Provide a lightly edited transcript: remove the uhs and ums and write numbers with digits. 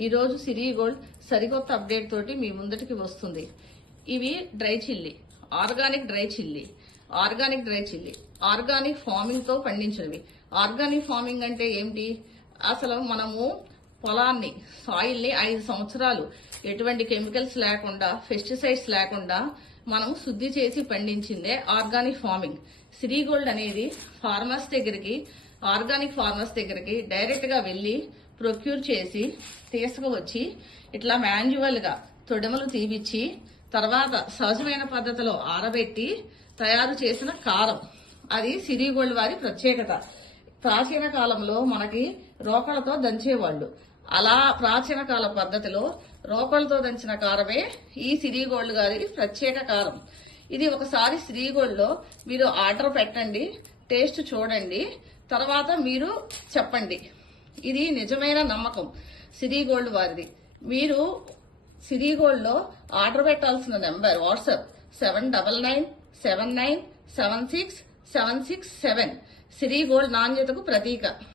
ఈ రోజు సిరి గోల్డ్ సరికొత్త అప్డేట్ తోటి మీ ముందటికి వస్తుంది. ఇవి dry chilli, organic dry chilli. Organic farming తో పండించినవి. ఆర్గానిక్ ఫార్మింగ్ అంటే ఏమిటి? అసలు మనము పొలాన్ని, సాయిల్ ని 5 సంవత్సరాలు ఎటువంటి కెమికల్స్ లేకుండా, పెస్టిసైడ్స్ లేకుండా మనం శుద్ధి చేసి పండించిందే ఆర్గానిక్ ఫార్మింగ్. సిరి గోల్డ్ అనేది ఆర్గానిక్ ఫార్మర్స్ దగ్గరికి డైరెక్ట్ గా వెళ్లి ప్రొక్యూర్ చేసి తీసుకువచ్చి ఇట్లా మాన్యువల్ గా తొడమలు తీపిచ్చి తర్వాత సహజమైన పద్ధతిలో ఆరబెట్టి తయారు చేసిన కారం. అది సిరి గోల్డ్ వారి ప్రత్యేకత. ప్రాచీన కాలంలో మనకి రోకలతో దంచేవాళ్లు. అలా ప్రాచీన కాల పద్ధతిలో రోకలతో దంచిన కారమే ఈ సిరి గోల్డ్ గారి ప్రత్యేక కారం. ఇది ఒకసారి సిరి గోల్డ్ లో మీరు ఆర్డర్ పెట్టండి, టేస్ట్ చూడండి, తర్వాత మీరు చెప్పండి. ఇది నిజమైన నమ్మకం సిరి గోల్డ్ వారిది. మీరు సిరి గోల్డ్ లో ఆర్డర్ పెట్టాల్సిన నెంబర్ వాట్సాప్ 7997976767. సిరి గోల్డ్ నాణ్యతకు ప్రతీక.